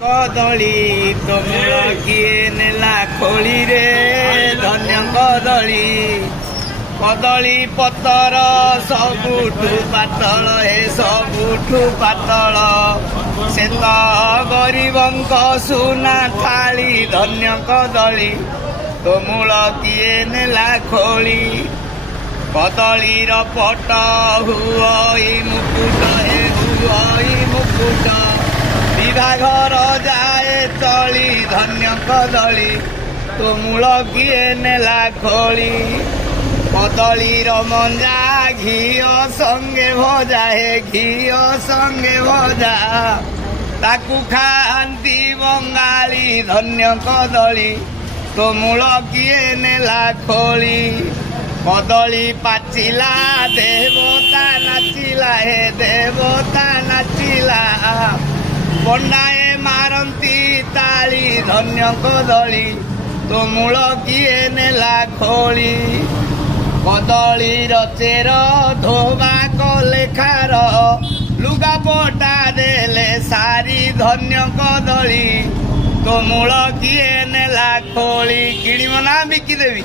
କଦଳୀ ତମୂଳ କିଏ ନେଲା ଖୋଳିରେ ଧନ୍ୟ କଦଳୀ କଦଳୀ ପତର ସବୁଠୁ ପାତଳ ସବୁଠୁ ପାତଳ ସେ ତ ଗରିବଙ୍କ ସୁନା ଥାଳି ଧନ୍ୟ କଦଳୀ ତମୂଳ କିଏ ନେଲା ଖୋଳି କଦଳୀର ପଟ ହୁଅ ମୁକୁଟ ହୁଅ ମୁକୁଟ ବିଭାଘର ଯାଏ ତଳି ଧନ୍ୟ କଦଳୀ ତମୂଳ କିଏ ନେଲା ଖୋଳି କଦଳୀର ମଞ୍ଜା ଘିଅ ସଙ୍ଗେ ଭଜା ଘିଅ ସଙ୍ଗେ ଭଜା ତାକୁ ଖାଆନ୍ତି ବଙ୍ଗାଳୀ ଧନ୍ୟ କଦଳୀ ତମୂଳ କିଏ ନେଲା ଖୋଳି କଦଳୀ ପାଚିଲା ଦେବତା ନାଚିଲା ଦେବତା ନାଚିଲା ପଣ୍ଡାଏ ମାରନ୍ତି ତାଳି ଧନ୍ୟ କଦଳୀ ତମୂଳ କିଏ ନେଲା ଖୋଳି କଦଳୀର ଚେର ଧୋବା କଲେ ଖାର ଲୁଗାପଟା ଦେଲେ ସାରି ଧନ୍ୟ କଦଳୀ ତମୂଳ କିଏ ନେଲା ଖୋଳି କିଣିବ ନା ବିକିଦେବି।